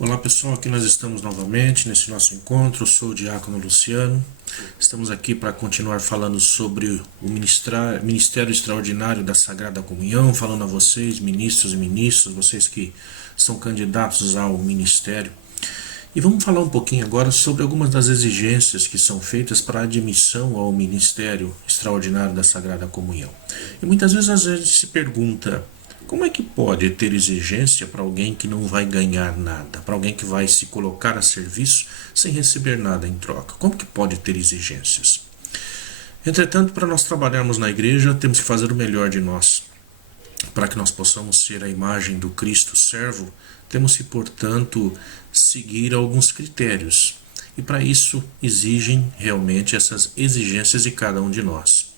Olá pessoal, aqui nós estamos novamente nesse nosso encontro. Eu sou o Diácono Luciano. Estamos aqui para continuar falando sobre o Ministério Extraordinário da Sagrada Comunhão, falando a vocês, ministros e ministras, vocês que são candidatos ao ministério. E vamos falar um pouquinho agora sobre algumas das exigências que são feitas para a admissão ao Ministério Extraordinário da Sagrada Comunhão. E muitas vezes a gente se pergunta: como é que pode ter exigência para alguém que não vai ganhar nada, para alguém que vai se colocar a serviço sem receber nada em troca? Como que pode ter exigências? Entretanto, para nós trabalharmos na igreja, temos que fazer o melhor de nós. Para que nós possamos ser a imagem do Cristo servo, temos que, portanto, seguir alguns critérios. E para isso exigem realmente essas exigências de cada um de nós.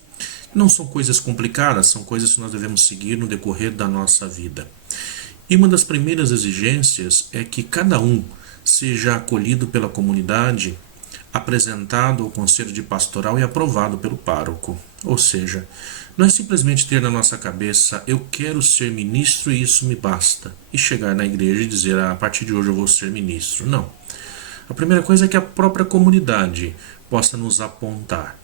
Não são coisas complicadas, são coisas que nós devemos seguir no decorrer da nossa vida. E uma das primeiras exigências é que cada um seja acolhido pela comunidade, apresentado ao conselho de pastoral e aprovado pelo pároco. Ou seja, não é simplesmente ter na nossa cabeça: eu quero ser ministro e isso me basta, e chegar na igreja e dizer: a partir de hoje eu vou ser ministro. Não. A primeira coisa é que a própria comunidade possa nos apontar.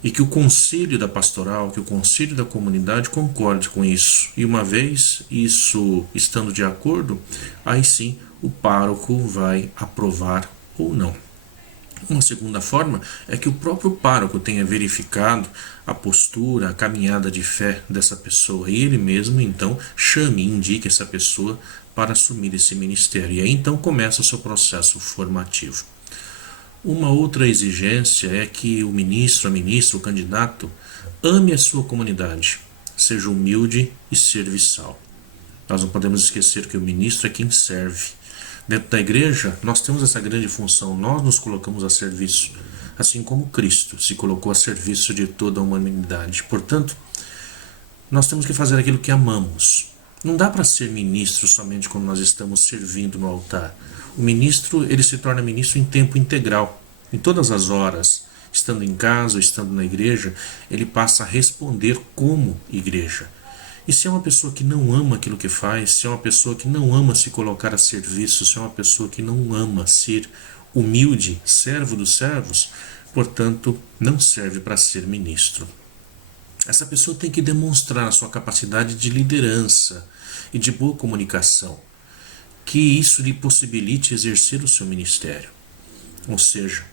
E que o conselho da pastoral, que o conselho da comunidade concorde com isso. E uma vez isso estando de acordo, aí sim o pároco vai aprovar ou não. Uma segunda forma é que o próprio pároco tenha verificado a postura, a caminhada de fé dessa pessoa e ele mesmo então chame e indique essa pessoa para assumir esse ministério. E aí então começa o seu processo formativo. Uma outra exigência é que o ministro, a ministra, o candidato ame a sua comunidade, seja humilde e serviçal. Nós não podemos esquecer que o ministro é quem serve. Dentro da igreja, nós temos essa grande função, nós nos colocamos a serviço, assim como Cristo se colocou a serviço de toda a humanidade. Portanto, nós temos que fazer aquilo que amamos. Não dá para ser ministro somente quando nós estamos servindo no altar. O ministro, ele se torna ministro em tempo integral. Em todas as horas, estando em casa ou estando na igreja, ele passa a responder como igreja. E se é uma pessoa que não ama aquilo que faz, se é uma pessoa que não ama se colocar a serviço, se é uma pessoa que não ama ser humilde, servo dos servos, portanto, não serve para ser ministro. Essa pessoa tem que demonstrar a sua capacidade de liderança e de boa comunicação, que isso lhe possibilite exercer o seu ministério. Ou seja,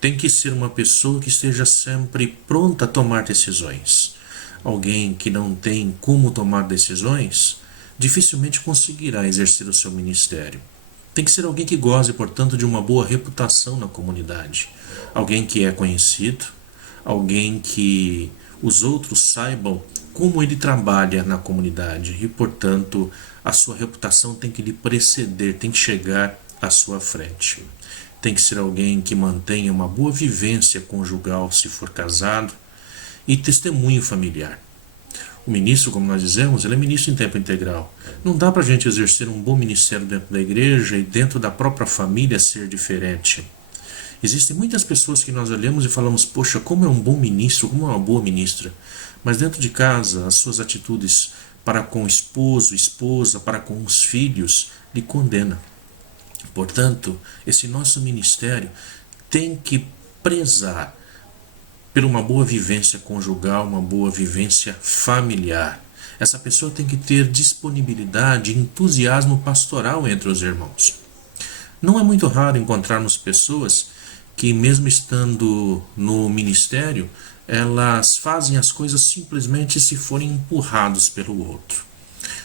tem que ser uma pessoa que esteja sempre pronta a tomar decisões. Alguém que não tem como tomar decisões, dificilmente conseguirá exercer o seu ministério. Tem que ser alguém que goze, portanto, de uma boa reputação na comunidade. Alguém que é conhecido, alguém que os outros saibam como ele trabalha na comunidade e, portanto, a sua reputação tem que lhe preceder, tem que chegar à sua frente. Tem que ser alguém que mantenha uma boa vivência conjugal, se for casado, e testemunho familiar. O ministro, como nós dizemos, ele é ministro em tempo integral. Não dá para a gente exercer um bom ministério dentro da igreja e dentro da própria família ser diferente. Existem muitas pessoas que nós olhamos e falamos: poxa, como é um bom ministro, como é uma boa ministra. Mas dentro de casa, as suas atitudes para com o esposo, esposa, para com os filhos, lhe condena. Portanto, esse nosso ministério tem que prezar por uma boa vivência conjugal, uma boa vivência familiar. Essa pessoa tem que ter disponibilidade e entusiasmo pastoral entre os irmãos. Não é muito raro encontrarmos pessoas que, mesmo estando no ministério, elas fazem as coisas simplesmente se forem empurrados pelo outro.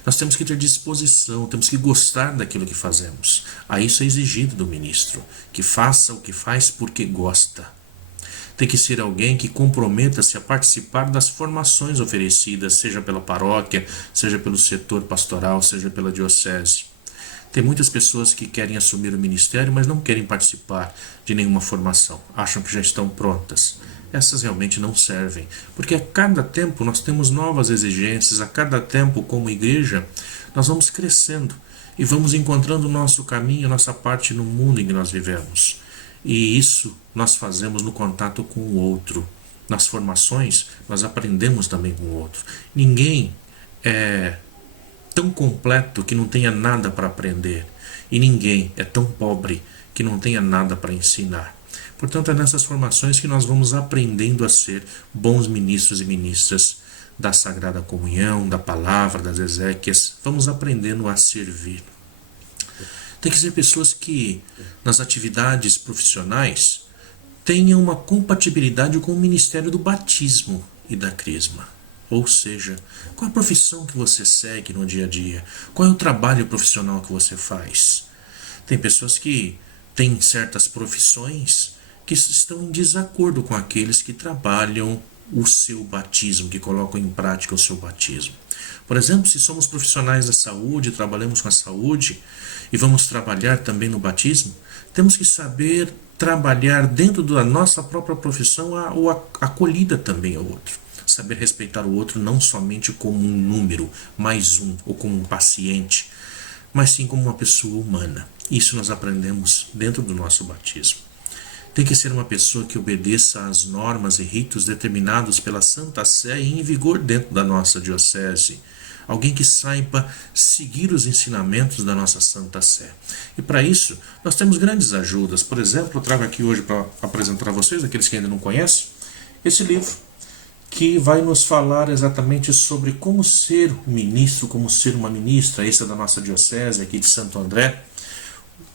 Nós temos que ter disposição, temos que gostar daquilo que fazemos. A isso é exigido do ministro, que faça o que faz porque gosta. Tem que ser alguém que comprometa-se a participar das formações oferecidas, seja pela paróquia, seja pelo setor pastoral, seja pela diocese. Tem muitas pessoas que querem assumir o ministério, mas não querem participar de nenhuma formação. Acham que já estão prontas. Essas realmente não servem, porque a cada tempo nós temos novas exigências, a cada tempo, como igreja, nós vamos crescendo e vamos encontrando o nosso caminho, a nossa parte no mundo em que nós vivemos. E isso nós fazemos no contato com o outro. Nas formações, nós aprendemos também com o outro. Ninguém é tão completo que não tenha nada para aprender, e ninguém é tão pobre que não tenha nada para ensinar. Portanto, é nessas formações que nós vamos aprendendo a ser bons ministros e ministras da Sagrada Comunhão, da Palavra, das Exéquias. Vamos aprendendo a servir. Tem que ser pessoas que, nas atividades profissionais, tenham uma compatibilidade com o ministério do batismo e da crisma. Ou seja, qual a profissão que você segue no dia a dia? Qual é o trabalho profissional que você faz? Tem pessoas que têm certas profissões que estão em desacordo com aqueles que trabalham o seu batismo, que colocam em prática o seu batismo. Por exemplo, se somos profissionais da saúde, trabalhamos com a saúde e vamos trabalhar também no batismo, temos que saber trabalhar dentro da nossa própria profissão a acolhida também ao outro. Saber respeitar o outro não somente como um número, mais um, ou como um paciente, mas sim como uma pessoa humana. Isso nós aprendemos dentro do nosso batismo. Tem que ser uma pessoa que obedeça às normas e ritos determinados pela Santa Sé e em vigor dentro da nossa diocese. Alguém que saiba seguir os ensinamentos da nossa Santa Sé. E para isso, nós temos grandes ajudas. Por exemplo, eu trago aqui hoje para apresentar a vocês, aqueles que ainda não conhecem, esse livro, que vai nos falar exatamente sobre como ser um ministro, como ser uma ministra. Esse é da nossa diocese aqui de Santo André,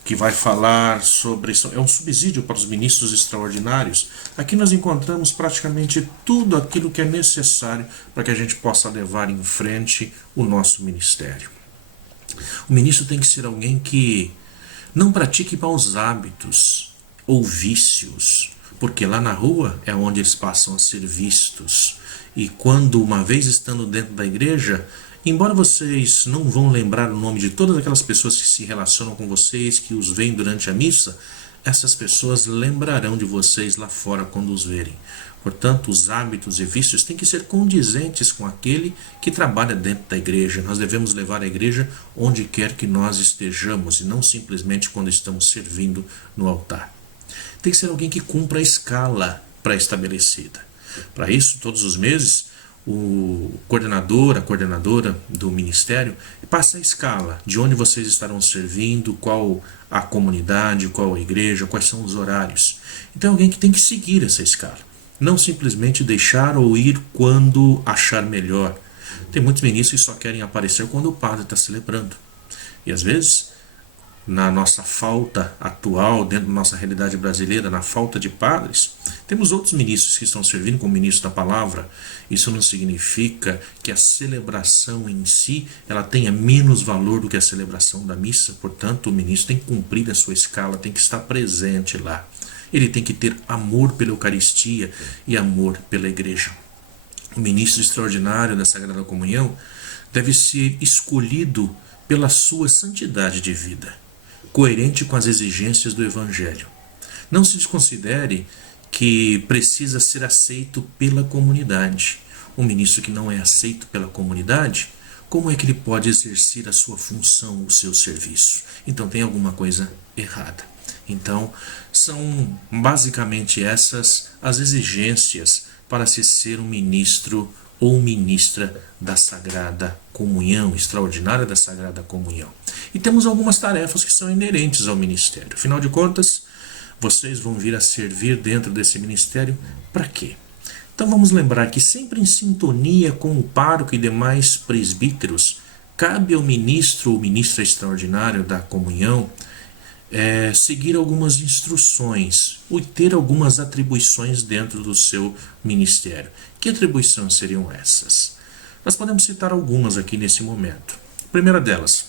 que vai falar sobre... é um subsídio para os ministros extraordinários. Aqui nós encontramos praticamente tudo aquilo que é necessário para que a gente possa levar em frente o nosso ministério. O ministro tem que ser alguém que não pratique maus hábitos ou vícios, porque lá na rua é onde eles passam a ser vistos. E quando, uma vez estando dentro da igreja, embora vocês não vão lembrar o nome de todas aquelas pessoas que se relacionam com vocês, que os veem durante a missa, essas pessoas lembrarão de vocês lá fora quando os verem. Portanto, os hábitos e vícios têm que ser condizentes com aquele que trabalha dentro da igreja. Nós devemos levar a igreja onde quer que nós estejamos, e não simplesmente quando estamos servindo no altar. Tem que ser alguém que cumpra a escala pré-estabelecida. Para isso, todos os meses, o coordenador, a coordenadora do ministério passa a escala de onde vocês estarão servindo, qual a comunidade, qual a igreja, quais são os horários. Então é alguém que tem que seguir essa escala, não simplesmente deixar ou ir quando achar melhor. Tem muitos ministros que só querem aparecer quando o padre está celebrando. E às vezes, na nossa falta atual, dentro da nossa realidade brasileira, na falta de padres, temos outros ministros que estão servindo como ministro da palavra. Isso não significa que a celebração em si ela tenha menos valor do que a celebração da missa. Portanto, o ministro tem que cumprir a sua escala, tem que estar presente lá. Ele tem que ter amor pela Eucaristia e amor pela igreja. O ministro extraordinário da Sagrada Comunhão deve ser escolhido pela sua santidade de vida, coerente com as exigências do Evangelho. Não se desconsidere que precisa ser aceito pela comunidade. Um ministro que não é aceito pela comunidade, como é que ele pode exercer a sua função, o seu serviço? Então tem alguma coisa errada. Então, são basicamente essas as exigências para se ser um ministro ou ministra da Sagrada Comunhão, extraordinária da Sagrada Comunhão. E temos algumas tarefas que são inerentes ao ministério. Afinal de contas, vocês vão vir a servir dentro desse ministério para quê? Então vamos lembrar que sempre em sintonia com o pároco e demais presbíteros, cabe ao ministro ou ministra extraordinário da comunhão seguir algumas instruções ou ter algumas atribuições dentro do seu ministério. Que atribuições seriam essas? Nós podemos citar algumas aqui nesse momento. A primeira delas,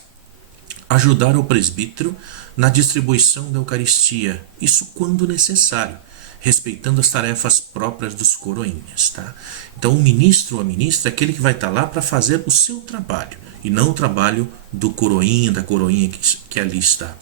ajudar o presbítero na distribuição da Eucaristia, isso quando necessário, respeitando as tarefas próprias dos coroinhas. Tá? Então o ministro ou a ministra é aquele que vai estar lá para fazer o seu trabalho, e não o trabalho do coroinha, da coroinha que ali está.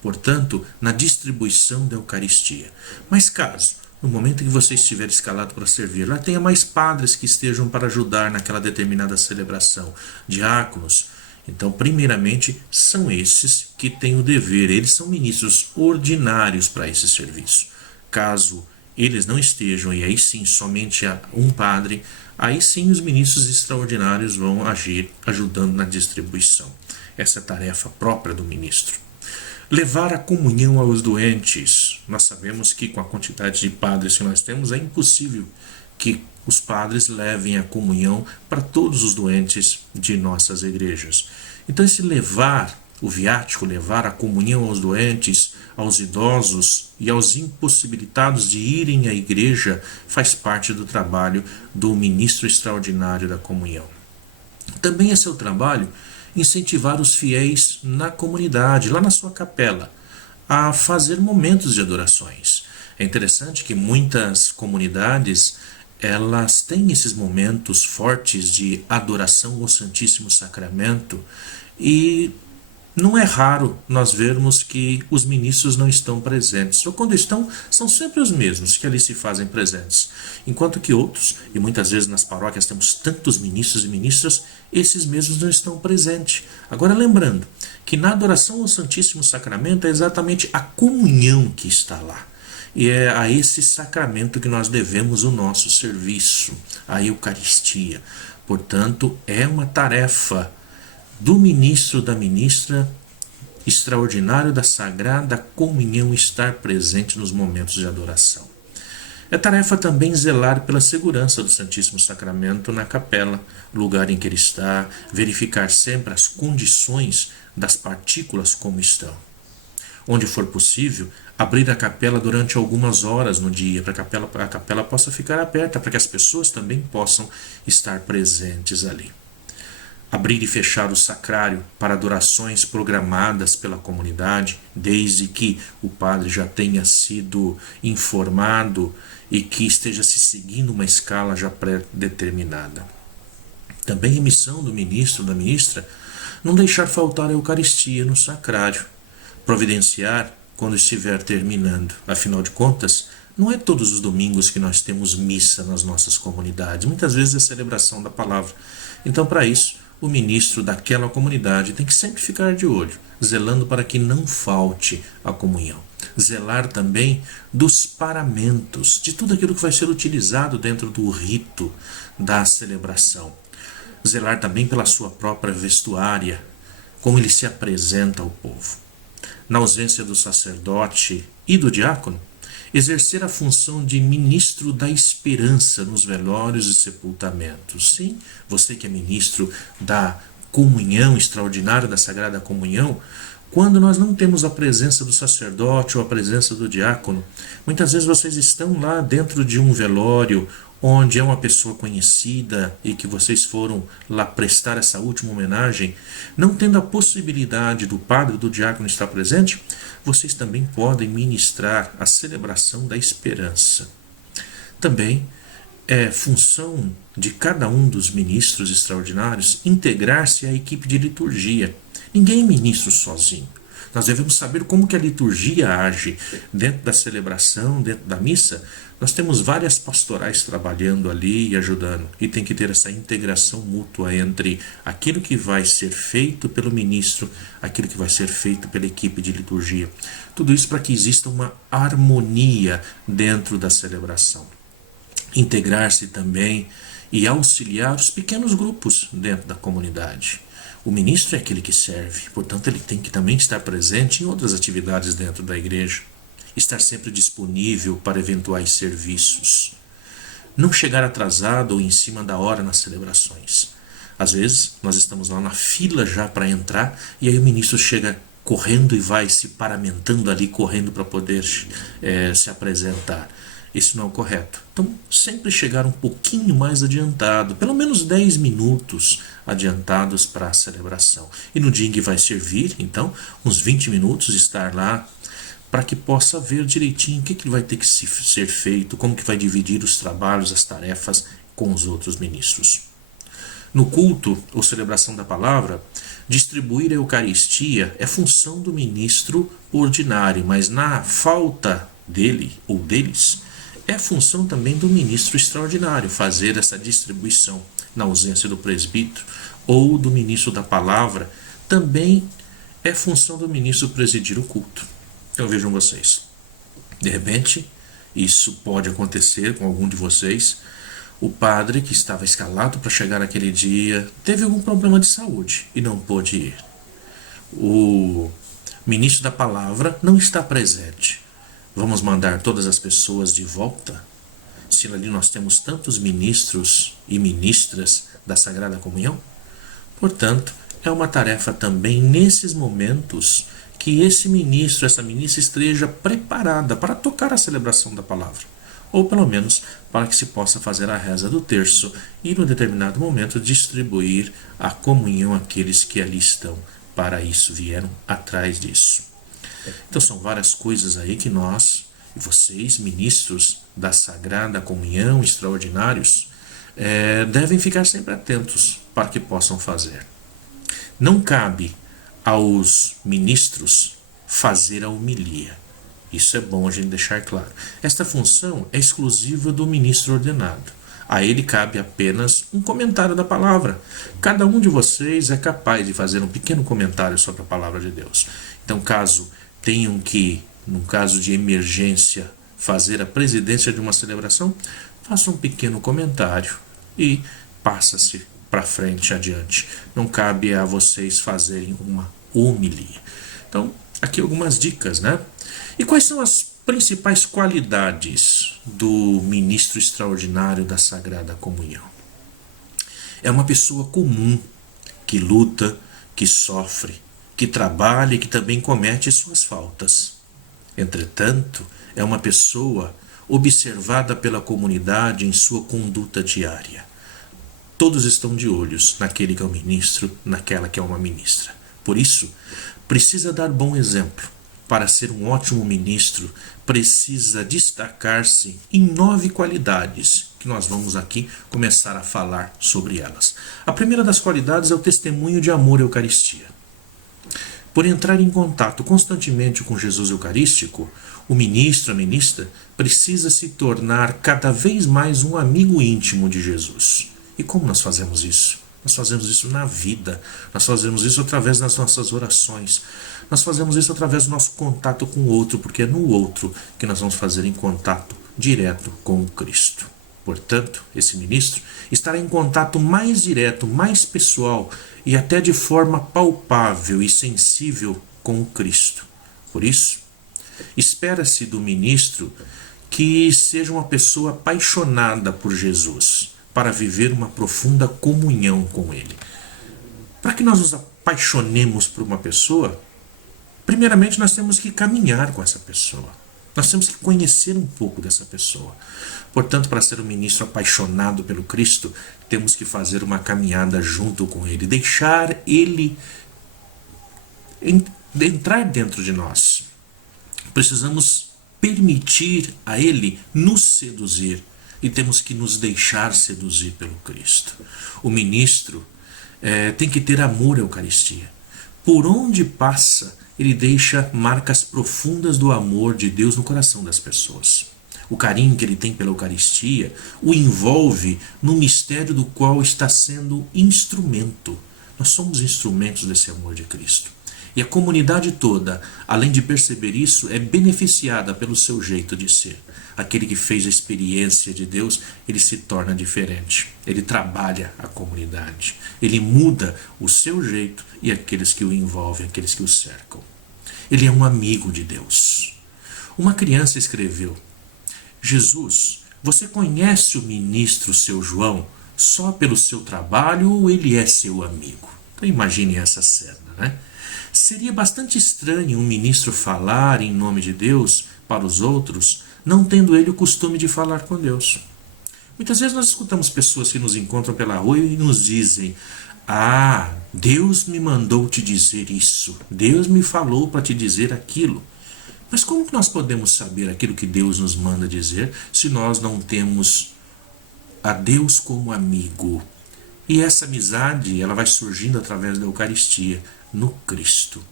Portanto, na distribuição da Eucaristia. Mas caso, no momento em que você estiver escalado para servir, lá tenha mais padres que estejam para ajudar naquela determinada celebração, diáconos. Então, primeiramente, são esses que têm o dever, eles são ministros ordinários para esse serviço. Caso eles não estejam, e aí sim somente um padre, aí sim os ministros extraordinários vão agir ajudando na distribuição. Essa é a tarefa própria do ministro. Levar a comunhão aos doentes. Nós sabemos que com a quantidade de padres que nós temos, é impossível que os padres levem a comunhão para todos os doentes de nossas igrejas. Então esse levar o viático, levar a comunhão aos doentes, aos idosos e aos impossibilitados de irem à igreja, faz parte do trabalho do ministro extraordinário da comunhão. Também é seu trabalho incentivar os fiéis na comunidade, lá na sua capela, a fazer momentos de adorações. É interessante que muitas comunidades elas têm esses momentos fortes de adoração ao Santíssimo Sacramento e não é raro nós vermos que os ministros não estão presentes, ou quando estão, são sempre os mesmos que ali se fazem presentes, enquanto que outros, e muitas vezes nas paróquias temos tantos ministros e ministras, esses mesmos não estão presentes. Agora lembrando que na adoração ao Santíssimo Sacramento é exatamente a comunhão que está lá. E é a esse sacramento que nós devemos o nosso serviço, a Eucaristia. Portanto, é uma tarefa do ministro, da ministra, extraordinário da Sagrada Comunhão estar presente nos momentos de adoração. É tarefa também zelar pela segurança do Santíssimo Sacramento na capela, lugar em que ele está, verificar sempre as condições das partículas como estão. Onde for possível, abrir a capela durante algumas horas no dia, para que a capela possa ficar aberta, para que as pessoas também possam estar presentes ali. Abrir e fechar o sacrário para adorações programadas pela comunidade, desde que o padre já tenha sido informado e que esteja se seguindo uma escala já pré-determinada. Também é missão do ministro, da ministra, não deixar faltar a Eucaristia no sacrário, providenciar quando estiver terminando. Afinal de contas, não é todos os domingos que nós temos missa nas nossas comunidades, muitas vezes é celebração da palavra. Então, para isso, o ministro daquela comunidade tem que sempre ficar de olho, zelando para que não falte a comunhão. Zelar também dos paramentos, de tudo aquilo que vai ser utilizado dentro do rito da celebração. Zelar também pela sua própria vestuária, como ele se apresenta ao povo. Na ausência do sacerdote e do diácono, exercer a função de ministro da esperança nos velórios e sepultamentos. Sim, você que é ministro da comunhão extraordinária da Sagrada Comunhão, quando nós não temos a presença do sacerdote ou a presença do diácono, muitas vezes vocês estão lá dentro de um velório onde é uma pessoa conhecida e que vocês foram lá prestar essa última homenagem, não tendo a possibilidade do padre ou do diácono estar presente, vocês também podem ministrar a celebração da esperança. Também é função de cada um dos ministros extraordinários integrar-se à equipe de liturgia. Ninguém é ministro sozinho. Nós devemos saber como que a liturgia age dentro da celebração, dentro da missa. Nós temos várias pastorais trabalhando ali e ajudando. E tem que ter essa integração mútua entre aquilo que vai ser feito pelo ministro, aquilo que vai ser feito pela equipe de liturgia. Tudo isso para que exista uma harmonia dentro da celebração. Integrar-se também e auxiliar os pequenos grupos dentro da comunidade. O ministro é aquele que serve, portanto ele tem que também estar presente em outras atividades dentro da igreja. Estar sempre disponível para eventuais serviços. Não chegar atrasado ou em cima da hora nas celebrações. Às vezes nós estamos lá na fila já para entrar e aí o ministro chega correndo e vai se paramentando ali, correndo para poder se apresentar. Isso não é o correto. Então, sempre chegar um pouquinho mais adiantado, pelo menos 10 minutos adiantados para a celebração. E no dia em que vai servir, então, uns 20 minutos estar lá para que possa ver direitinho o que vai ter que ser feito, como que vai dividir os trabalhos, as tarefas com os outros ministros. No culto ou celebração da palavra, distribuir a Eucaristia é função do ministro ordinário, mas na falta dele ou deles, é função também do ministro extraordinário fazer essa distribuição. Na ausência do presbítero ou do ministro da palavra, também é função do ministro presidir o culto. Então vejam vocês, de repente, isso pode acontecer com algum de vocês, O padre que estava escalado para chegar naquele dia teve algum problema de saúde e não pôde ir. O ministro da palavra não está presente. Vamos mandar todas as pessoas de volta? Se ali nós temos tantos ministros e ministras da Sagrada Comunhão? Portanto, é uma tarefa também nesses momentos que esse ministro, essa ministra esteja preparada para tocar a celebração da palavra. Ou pelo menos para que se possa fazer a reza do terço e, num determinado momento, distribuir a comunhão àqueles que ali estão. Para isso vieram atrás disso. Então são várias coisas aí que nós, vocês, ministros da Sagrada Comunhão, extraordinários, devem ficar sempre atentos para que possam fazer. Não cabe aos ministros fazer a homilia. Isso é bom a gente deixar claro. Esta função é exclusiva do ministro ordenado. A ele cabe apenas um comentário da palavra. Cada um de vocês é capaz de fazer um pequeno comentário sobre a palavra de Deus. Então, caso tenham que, num caso de emergência, fazer a presidência de uma celebração, faça um pequeno comentário e passa-se para frente, adiante. Não cabe a vocês fazerem uma homilia. Então, aqui algumas dicas, né? E quais são as principais qualidades do ministro extraordinário da Sagrada Comunhão? É uma pessoa comum, que luta, que sofre, que trabalha e que também comete suas faltas. Entretanto, é uma pessoa observada pela comunidade em sua conduta diária. Todos estão de olhos naquele que é o ministro, naquela que é uma ministra. Por isso, precisa dar bom exemplo. Para ser um ótimo ministro, precisa destacar-se em 9 qualidades, que nós vamos aqui começar a falar sobre elas. A primeira das qualidades é o testemunho de amor à Eucaristia. Por entrar em contato constantemente com Jesus Eucarístico, o ministro, a ministra, precisa se tornar cada vez mais um amigo íntimo de Jesus. E como nós fazemos isso? Nós fazemos isso na vida, nós fazemos isso através das nossas orações, nós fazemos isso através do nosso contato com o outro, porque é no outro que nós vamos fazer em contato direto com o Cristo. Portanto, esse ministro estará em contato mais direto, mais pessoal e até de forma palpável e sensível com o Cristo. Por isso, espera-se do ministro que seja uma pessoa apaixonada por Jesus, para viver uma profunda comunhão com Ele. Para que nós nos apaixonemos por uma pessoa, primeiramente nós temos que caminhar com essa pessoa. Nós temos que conhecer um pouco dessa pessoa. Portanto, para ser um ministro apaixonado pelo Cristo, temos que fazer uma caminhada junto com Ele, deixar Ele entrar dentro de nós. Precisamos permitir a Ele nos seduzir. E temos que nos deixar seduzir pelo Cristo. O ministro tem que ter amor à Eucaristia. Por onde passa, ele deixa marcas profundas do amor de Deus no coração das pessoas. O carinho que ele tem pela Eucaristia o envolve no mistério do qual está sendo instrumento. Nós somos instrumentos desse amor de Cristo. E a comunidade toda, além de perceber isso, é beneficiada pelo seu jeito de ser. Aquele que fez a experiência de Deus, ele se torna diferente. Ele trabalha a comunidade. Ele muda o seu jeito e aqueles que o envolvem, aqueles que o cercam. Ele é um amigo de Deus. Uma criança escreveu: Jesus, você conhece o ministro seu João só pelo seu trabalho ou ele é seu amigo? Então imagine essa cena, né? Seria bastante estranho um ministro falar em nome de Deus para os outros, não tendo ele o costume de falar com Deus. Muitas vezes nós escutamos pessoas que nos encontram pela rua e nos dizem: ah, Deus me mandou te dizer isso, Deus me falou para te dizer aquilo. Mas como que nós podemos saber aquilo que Deus nos manda dizer se nós não temos a Deus como amigo? E essa amizade, ela vai surgindo através da Eucaristia, no Cristo.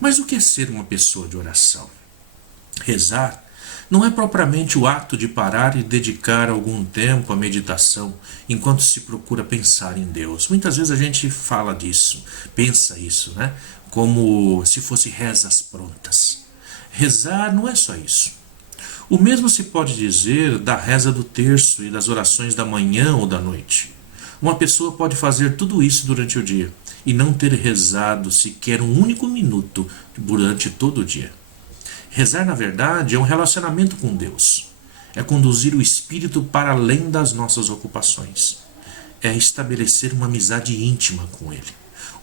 Mas o que é ser uma pessoa de oração? Rezar não é propriamente o ato de parar e dedicar algum tempo à meditação enquanto se procura pensar em Deus. Muitas vezes a gente fala disso, pensa isso, né? Como se fosse rezas prontas. Rezar não é só isso. O mesmo se pode dizer da reza do terço e das orações da manhã ou da noite. Uma pessoa pode fazer tudo isso durante o dia e não ter rezado sequer um único minuto durante todo o dia. Rezar, na verdade, é um relacionamento com Deus. É conduzir o espírito para além das nossas ocupações. É estabelecer uma amizade íntima com Ele.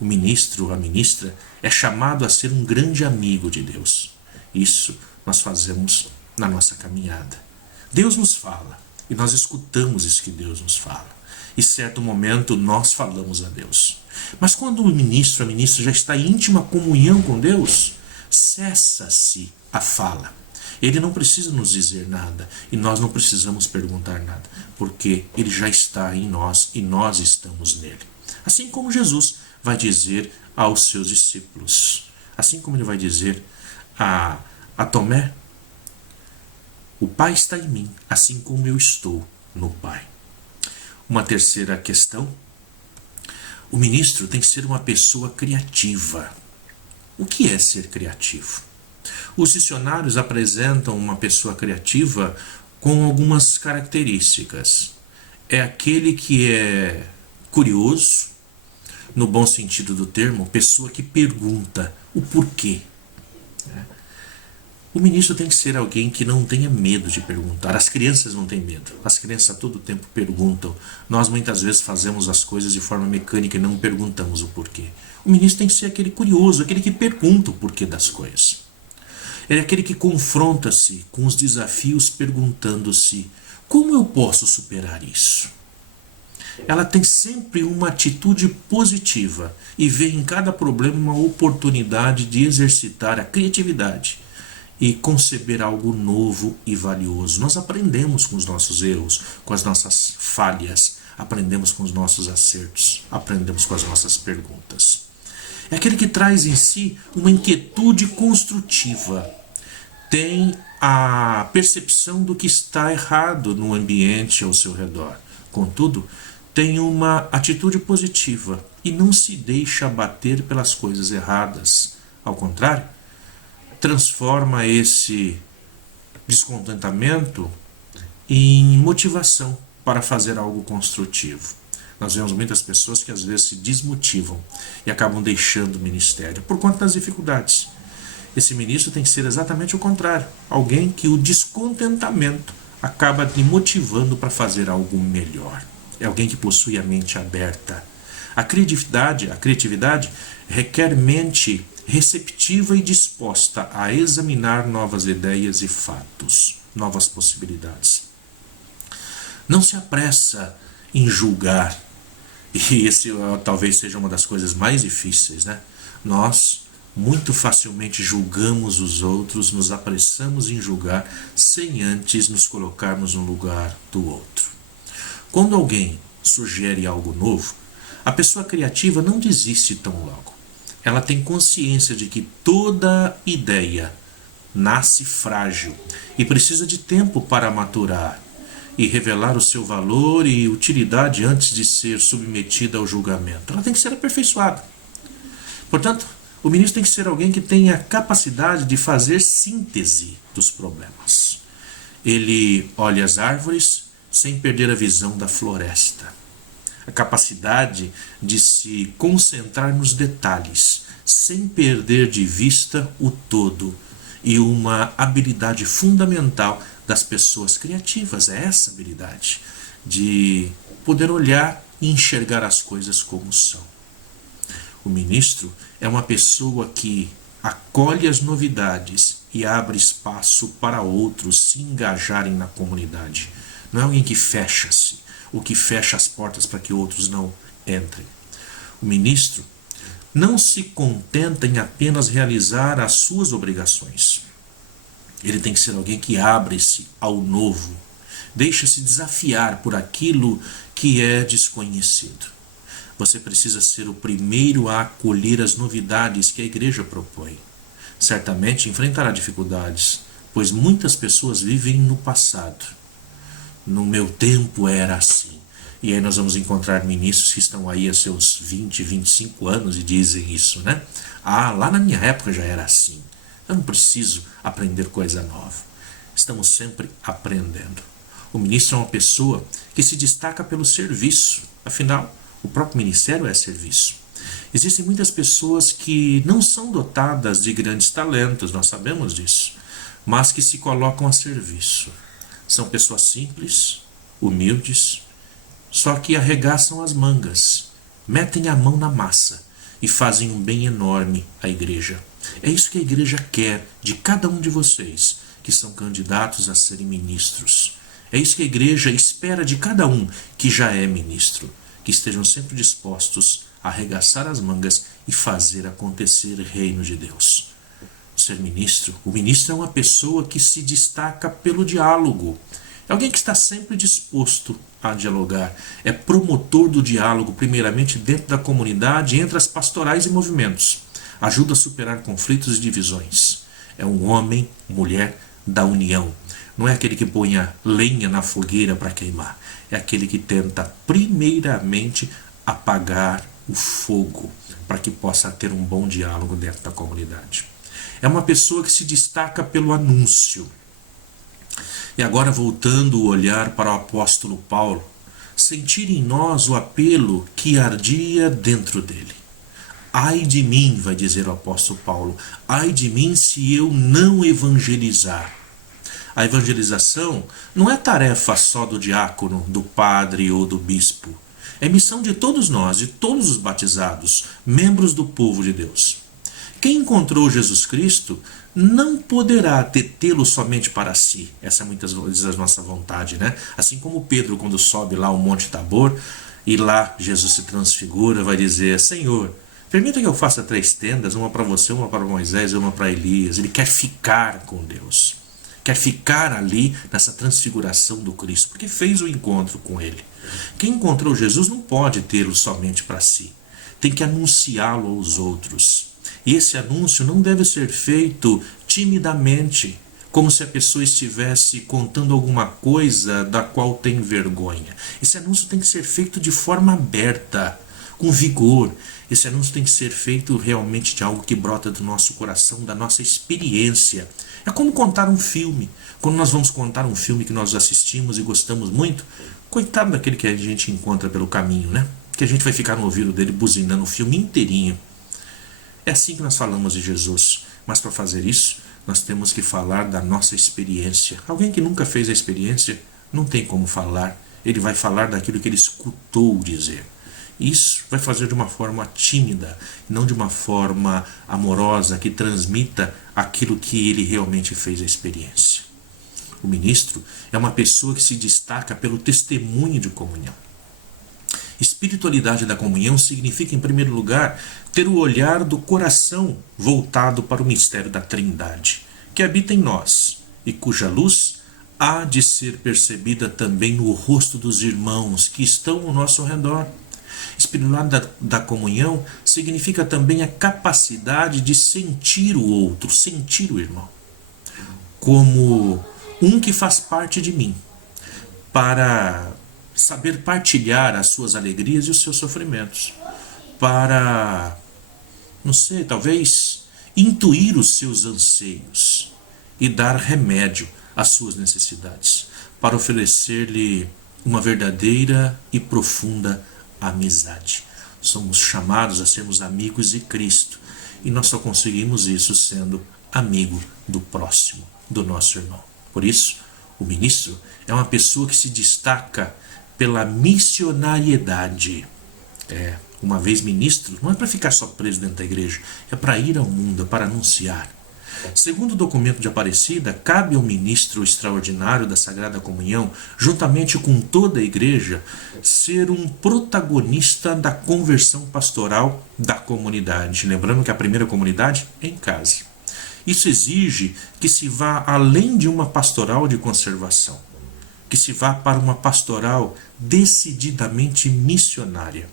O ministro ou a ministra é chamado a ser um grande amigo de Deus. Isso nós fazemos na nossa caminhada. Deus nos fala e nós escutamos isso que Deus nos fala. E certo momento nós falamos a Deus. Mas quando o ministro, a ministra já está em íntima comunhão com Deus, cessa-se a fala. Ele não precisa nos dizer nada e nós não precisamos perguntar nada, porque ele já está em nós e nós estamos nele. Assim como Jesus vai dizer aos seus discípulos, assim como ele vai dizer a Tomé: o Pai está em mim, assim como eu estou no Pai. Uma terceira questão: o ministro tem que ser uma pessoa criativa. O que é ser criativo? Os dicionários apresentam uma pessoa criativa com algumas características. É aquele que é curioso, no bom sentido do termo, pessoa que pergunta o porquê. O ministro tem que ser alguém que não tenha medo de perguntar. As crianças não têm medo. As crianças a todo tempo perguntam. Nós muitas vezes fazemos as coisas de forma mecânica e não perguntamos o porquê. O ministro tem que ser aquele curioso, aquele que pergunta o porquê das coisas. É aquele que confronta-se com os desafios perguntando-se: como eu posso superar isso? Ela tem sempre uma atitude positiva e vê em cada problema uma oportunidade de exercitar a criatividade e conceber algo novo e valioso. Nós aprendemos com os nossos erros, com as nossas falhas, aprendemos com os nossos acertos, aprendemos com as nossas perguntas. É aquele que traz em si uma inquietude construtiva, tem a percepção do que está errado no ambiente ao seu redor. Contudo, tem uma atitude positiva e não se deixa abater pelas coisas erradas. Ao contrário, transforma esse descontentamento em motivação para fazer algo construtivo. Nós vemos muitas pessoas que às vezes se desmotivam e acabam deixando o ministério por conta das dificuldades. Esse ministro tem que ser exatamente o contrário, alguém que o descontentamento acaba lhe motivando para fazer algo melhor. É alguém que possui a mente aberta. A criatividade requer mente receptiva e disposta a examinar novas ideias e fatos, novas possibilidades. Não se apressa em julgar, e esse talvez seja uma das coisas mais difíceis, né? Nós muito facilmente julgamos os outros, nos apressamos em julgar sem antes nos colocarmos no lugar do outro. Quando alguém sugere algo novo, a pessoa criativa não desiste tão logo. Ela tem consciência de que toda ideia nasce frágil e precisa de tempo para maturar e revelar o seu valor e utilidade antes de ser submetida ao julgamento. Ela tem que ser aperfeiçoada. Portanto, o ministro tem que ser alguém que tenha a capacidade de fazer síntese dos problemas. Ele olha as árvores sem perder a visão da floresta. A capacidade de se concentrar nos detalhes, sem perder de vista o todo. E uma habilidade fundamental das pessoas criativas é essa habilidade de poder olhar e enxergar as coisas como são. O ministro é uma pessoa que acolhe as novidades e abre espaço para outros se engajarem na comunidade. Não é alguém que fecha-se, ou que fecha as portas para que outros não entrem. O ministro não se contenta em apenas realizar as suas obrigações. Ele tem que ser alguém que abre-se ao novo, deixa-se desafiar por aquilo que é desconhecido. Você precisa ser o primeiro a acolher as novidades que a igreja propõe. Certamente enfrentará dificuldades, pois muitas pessoas vivem no passado. No meu tempo era assim. E aí nós vamos encontrar ministros que estão aí a seus 20, 25 anos e dizem isso, né? Ah, lá na minha época já era assim. Eu não preciso aprender coisa nova. Estamos sempre aprendendo. O ministro é uma pessoa que se destaca pelo serviço. Afinal, o próprio ministério é serviço. Existem muitas pessoas que não são dotadas de grandes talentos, nós sabemos disso, mas que se colocam a serviço. São pessoas simples, humildes, só que arregaçam as mangas, metem a mão na massa e fazem um bem enorme à igreja. É isso que a igreja quer de cada um de vocês, que são candidatos a serem ministros. É isso que a igreja espera de cada um que já é ministro, que estejam sempre dispostos a arregaçar as mangas e fazer acontecer o reino de Deus. Ser ministro, o ministro é uma pessoa que se destaca pelo diálogo. É alguém que está sempre disposto a dialogar. É promotor do diálogo, primeiramente dentro da comunidade, entre as pastorais e movimentos. Ajuda a superar conflitos e divisões. É um homem, mulher da união. Não é aquele que põe a lenha na fogueira para queimar. É aquele que tenta primeiramente apagar o fogo para que possa ter um bom diálogo dentro da comunidade. É uma pessoa que se destaca pelo anúncio. E agora, voltando o olhar para o apóstolo Paulo, sentir em nós o apelo que ardia dentro dele. Ai de mim, vai dizer o apóstolo Paulo, ai de mim se eu não evangelizar. A evangelização não é tarefa só do diácono, do padre ou do bispo. É missão de todos nós, de todos os batizados, membros do povo de Deus. Quem encontrou Jesus Cristo não poderá detê-lo somente para si. Essa é muitas vezes a nossa vontade, né? Assim como Pedro, quando sobe lá o Monte Tabor, e lá Jesus se transfigura, vai dizer, Senhor, permita que eu faça 3 tendas, uma para você, uma para Moisés e uma para Elias. Ele quer ficar com Deus. Quer ficar ali nessa transfiguração do Cristo, porque fez o encontro com ele. Quem encontrou Jesus não pode tê-lo somente para si. Tem que anunciá-lo aos outros. E esse anúncio não deve ser feito timidamente, como se a pessoa estivesse contando alguma coisa da qual tem vergonha. Esse anúncio tem que ser feito de forma aberta, com vigor. Esse anúncio tem que ser feito realmente de algo que brota do nosso coração, da nossa experiência. É como contar um filme. Quando nós vamos contar um filme que nós assistimos e gostamos muito, coitado daquele que a gente encontra pelo caminho, né? Que a gente vai ficar no ouvido dele buzinando o filme inteirinho. É assim que nós falamos de Jesus. Mas para fazer isso, nós temos que falar da nossa experiência. Alguém que nunca fez a experiência não tem como falar. Ele vai falar daquilo que ele escutou dizer. Isso vai fazer de uma forma tímida, não de uma forma amorosa, que transmita aquilo que ele realmente fez a experiência. O ministro é uma pessoa que se destaca pelo testemunho de comunhão. Espiritualidade da comunhão significa, em primeiro lugar, ter o olhar do coração voltado para o mistério da Trindade, que habita em nós e cuja luz há de ser percebida também no rosto dos irmãos que estão ao nosso redor. Espiritualidade da comunhão significa também a capacidade de sentir o outro, sentir o irmão, como um que faz parte de mim, para saber partilhar as suas alegrias e os seus sofrimentos, para, não sei, talvez intuir os seus anseios e dar remédio às suas necessidades, para oferecer-lhe uma verdadeira e profunda amizade. Somos chamados a sermos amigos de Cristo e nós só conseguimos isso sendo amigo do próximo, do nosso irmão. Por isso, o ministro é uma pessoa que se destaca pela missionariedade. Uma vez ministro, não é para ficar só preso dentro da igreja, é para ir ao mundo, é para anunciar. Segundo o documento de Aparecida, cabe ao ministro extraordinário da Sagrada Comunhão, juntamente com toda a igreja, ser um protagonista da conversão pastoral da comunidade. Lembrando que a primeira comunidade é em casa. Isso exige que se vá além de uma pastoral de conservação, que se vá para uma pastoral decididamente missionária.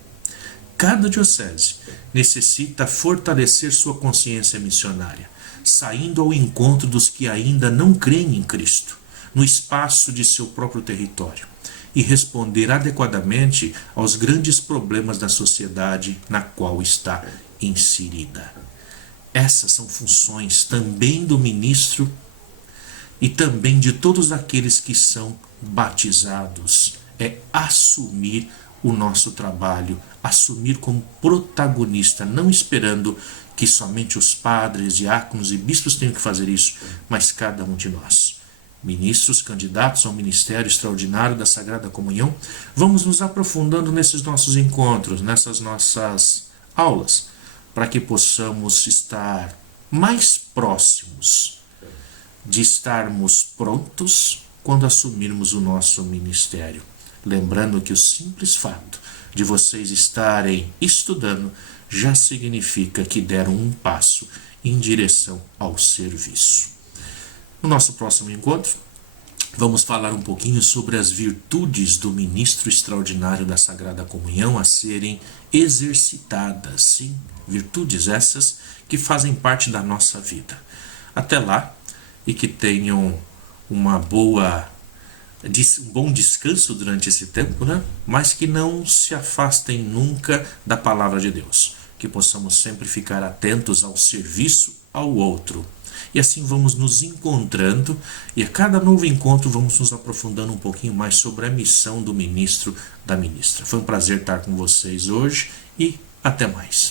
Cada diocese necessita fortalecer sua consciência missionária, saindo ao encontro dos que ainda não creem em Cristo, no espaço de seu próprio território, e responder adequadamente aos grandes problemas da sociedade na qual está inserida. Essas são funções também do ministro e também de todos aqueles que são batizados. É assumir o nosso trabalho, assumir como protagonista, não esperando que somente os padres, diáconos e bispos tenham que fazer isso, mas cada um de nós. Ministros, candidatos ao ministério extraordinário da Sagrada Comunhão, vamos nos aprofundando nesses nossos encontros, nessas nossas aulas, para que possamos estar mais próximos de estarmos prontos quando assumirmos o nosso ministério. Lembrando que o simples fato de vocês estarem estudando já significa que deram um passo em direção ao serviço. No nosso próximo encontro, vamos falar um pouquinho sobre as virtudes do ministro extraordinário da Sagrada Comunhão a serem exercitadas. Sim, virtudes essas que fazem parte da nossa vida. Até lá, e que tenham um bom descanso durante esse tempo, né? Mas que não se afastem nunca da palavra de Deus. Que possamos sempre ficar atentos ao serviço ao outro. E assim vamos nos encontrando, e a cada novo encontro vamos nos aprofundando um pouquinho mais sobre a missão do ministro, da ministra. Foi um prazer estar com vocês hoje e até mais.